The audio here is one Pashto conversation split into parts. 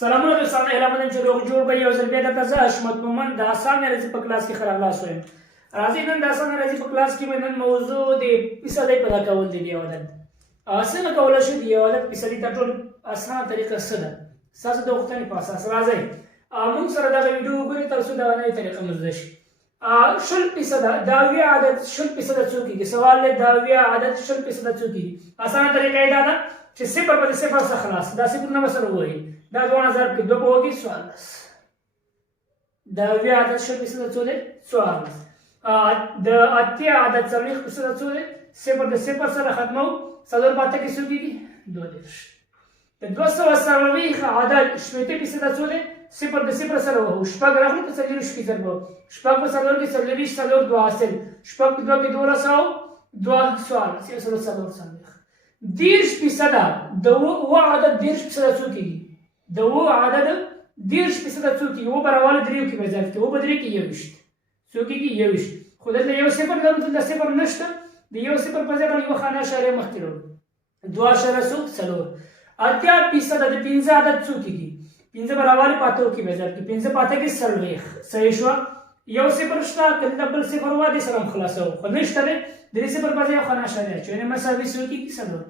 سلامونه دوستانو، هیله منم چې روغ جوړ به یو ځل بیا درته زه حشمت مومند د اسانه ریاضي په کلاس کې ښه راغلاست وایم. راځئ نن د اسانه ریاضي په کلاس کې به نن موضوع د فیصدۍ پیدا کول دی. د یو عدد څنګه کولی شو د یو عدد فیصدۍ تر ټولو اسانه طریقه څه ده؟ ستاسو د غوښتنې په اساس راځئ موږ سره دغه ویډیو وګورئ تر څو دغه نوې طریقه مو زده شي. 0% دا اویا عدد 0% څو کېږي؟ سوال دی دا اویا عدد 0% څو کېږي؟ اسانه طریقه یې دا ده چې صفر په صفر څخه خلاص دا صفرونه به سره ووهئ. دا 2000 کې 2 په وږي 14. دا اویا عدد 0% څو دی؟ 14. د اتیا عدد 40% څو دی؟ صفر د صفر سره ختمو. څلور په اته کې څو کېږي؟ 22. د 240 عدد 80% څو دی؟ صفر د صفر سره وهو. شپږ راغلو په 40 کې ضربو. شپږ په 4 کې 40 څلور 2 حاصل. شپږ په 2 کې 1200 2 14 یو سل څلور څلوېښت. 10% د اوه عدد 10% څو کېږي؟ د اوه عدد 10% څو کېږي؟ اوه په راواله دریو کې به ضرب کړي. اوه په درې کې 21 څو کېږي؟ 21. خو دلته یو صفر لرو، دلته صفر نشته. د یو صفر په ځای باندې یوه خانه اشاریه مخکې راوړو. 2.4. 80% د 15 عدد څو کېږي؟ 15 په راواله په اتو کې به ضرب کړي. 15 په اته کې 40. صحیح شوه؟ یو صفر شته، که دلته بل صفر وه دې سره هم خلاصوو، خو نشته دی. د دې صفر په ځای یو خانه اشاریه اچوو، مساوي څو کېږي؟ 4.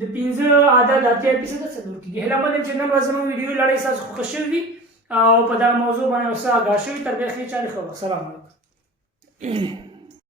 د 15 عدد 80% 4 کېږي. هیله من یم چې نن ورځ زموږ ویډیو لړۍ ستاسو خوښه شوې وي او په دغه موضوع باندې اوس آګاه شوي. تر بیا ښې چارې ښه وخت. سلام علیکم.